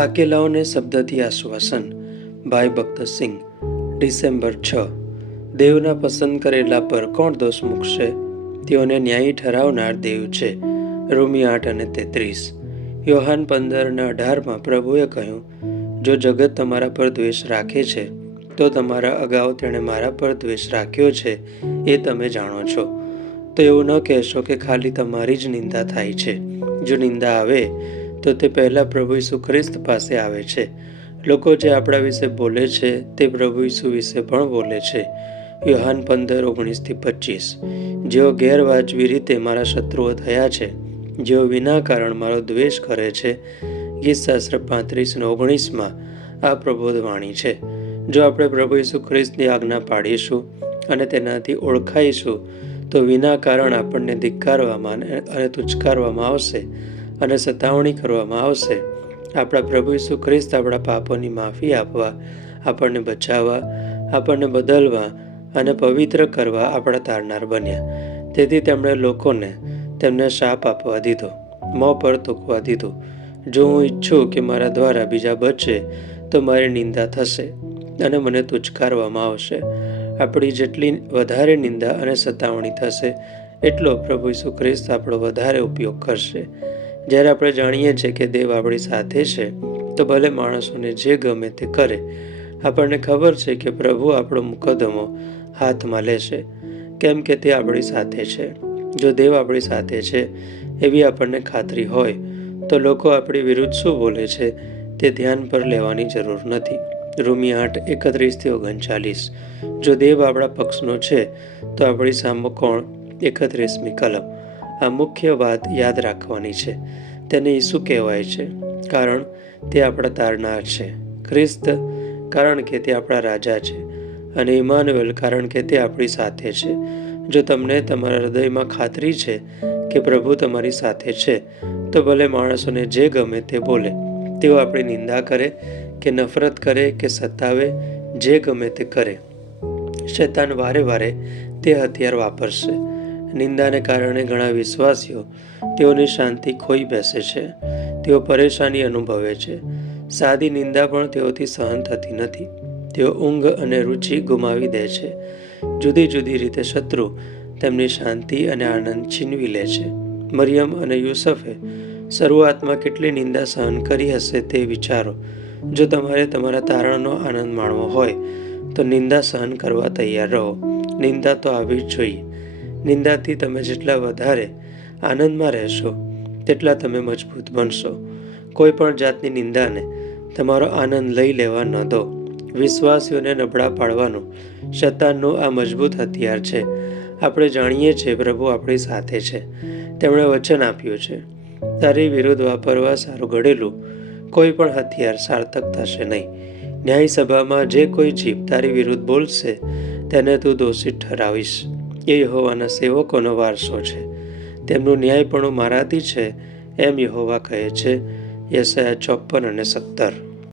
થાકેલાઓને શબ્દથી આશ્વાસન. ભાઈ ભક્તસિંહ ડિસેમ્બર છ. દેવના પસંદ કરેલા પર કોણ દોષ મૂકશે? તેઓને ન્યાયી ઠરાવનાર દેવ છે. રોમી આઠ અને તેત્રીસ. યોહાન પંદર અને અઢારમાં પ્રભુએ કહ્યું, જો જગત તમારા પર દ્વેષ રાખે છે, તો તમારા અગાઉ તેણે મારા પર દ્વેષ રાખ્યો છે, એ તમે જાણો છો. તો એવું ન કહેશો કે ખાલી તમારી જ નિંદા થાય છે. જો નિંદા આવે તો તે પહેલાં પ્રભુ ઈસુ ખ્રિસ્ત પાસે આવે છે. લોકો જે આપણા વિશે બોલે છે, તે પ્રભુ ઈસુ વિશે પણ બોલે છે. યોહાન પંદર ઓગણીસથી પચીસ. જેઓ ગેરવાજબી રીતે મારા શત્રુઓ થયા છે, જેઓ વિના કારણ મારો દ્વેષ કરે છે, ગીતશાસ્ત્ર પાંત્રીસ અને ઓગણીસમાં આ પ્રબોધ વાણી છે. જો આપણે પ્રભુ ઈસુ ખ્રિસ્તની આજ્ઞા પાડીશું અને તેનાથી ઓળખાઈશું, તો વિના કારણ આપણને ધિક્કારવામાં અને તુચકારવામાં આવશે. અને સતાવણી કરવામાં આવશે. આપણા પ્રભુ ઈસુ ખ્રિસ્ત આપણા પાપોની માફી આપવા, આપણને બચાવવા, આપણને બદલવા અને પવિત્ર કરવા આપણા તારનાર બન્યા. તેથી તેમણે લોકોને તેમને શાપ આપવા દીધો, મોં પર તૂકવા દીધું. જો હું ઈચ્છું કે મારા દ્વારા બીજા બચે, તો મારી નિંદા થશે અને મને તુચકારવામાં આવશે. આપણી જેટલી વધારે નિંદા અને સતાવણી થશે, એટલો પ્રભુ ઈસુ ખ્રિસ્ત આપણો વધારે ઉપયોગ કરશે. જ્યારે આપણે જાણીએ છીએ કે દેવ આપણી સાથે છે, તો ભલે માણસોને જે ગમે તે કરે. આપણને ખબર છે કે પ્રભુ આપણો મુકદ્દમો હાથમાં લેશે. કેમ કે તે આપણી સાથે છે. જો દેવ આપણી સાથે છે, એવી આપણને ખાતરી હોય, તો લોકો આપણી વિરુદ્ધ શું બોલે છે તે ધ્યાન પર લેવાની જરૂર નથી. રૂમી આઠ એકત્રીસથી ઓગણચાલીસ. જો દેવ આપણા પક્ષનો છે, તો આપણી સામે કોણ? એકત્રીસમી કલમ. આ મુખ્ય વાત યાદ રાખવાની છે. તેને ઈસુ કહેવાય છે, કારણ તે આપણા તારનાર છે, ખ્રિસ્ત, કારણ કે તે આપણા રાજા છે, અને ઇમાનુએલ કારણ કે તે આપણી સાથે છે. જો તમને તમારા હૃદયમાં ખાતરી છે કે પ્રભુ તમારી સાથે છે, તો ભલે માણસોને જે ગમે તે બોલે. તેઓ આપણી નિંદા કરે, કે નફરત કરે, કે સતાવે, જે ગમે તે કરે. શૈતાન વારે વારે તે હથિયાર વાપરશે. નિંદાને કારણે ઘણા વિશ્વાસીઓ તેઓની શાંતિ ખોઈ બેસે છે. તેઓ પરેશાની અનુભવે છે. સાદી નિંદા પણ તેઓથી સહન થતી નથી. તેઓ ઊંઘ અને રુચિ ગુમાવી દે છે. જુદી જુદી રીતે શત્રુ તેમની શાંતિ અને આનંદ છીનવી લે છે. મરિયમ અને યુસફે શરૂઆતમાં કેટલી નિંદા સહન કરી હશે તે વિચારો. જો તમારે તમારા તારણનો આનંદ માણવો હોય, તો નિંદા સહન કરવા તૈયાર રહો. નિંદા તો આવવી જ જોઈએ. નિંદાથી તમે જેટલા વધારે આનંદમાં રહેશો, તેટલા તમે મજબૂત બનશો. કોઈ પણ જાતની નિંદાને તમારો આનંદ લઈ લેવા ન દો. વિશ્વાસીઓને નબળા પાડવાનું શતાનનું આ મજબૂત હથિયાર છે. આપણે જાણીએ છીએ પ્રભુ આપણી સાથે છે. તેમણે વચન આપ્યું છે. તારી વિરુદ્ધ વાપરવા સારું ઘડેલું કોઈ પણ હથિયાર સાર્થક થશે નહીં. ન્યાય સભામાં જે કોઈ જીભ તારી વિરુદ્ધ બોલશે, તેને તું દોષિત ઠરાવીશ. એ યહોવાના સેવકોનો વારસો છે. તેમનું ન્યાયપણું મારાથી છે, એમ યહોવા કહે છે યસયા ચોપન અને સત્તર.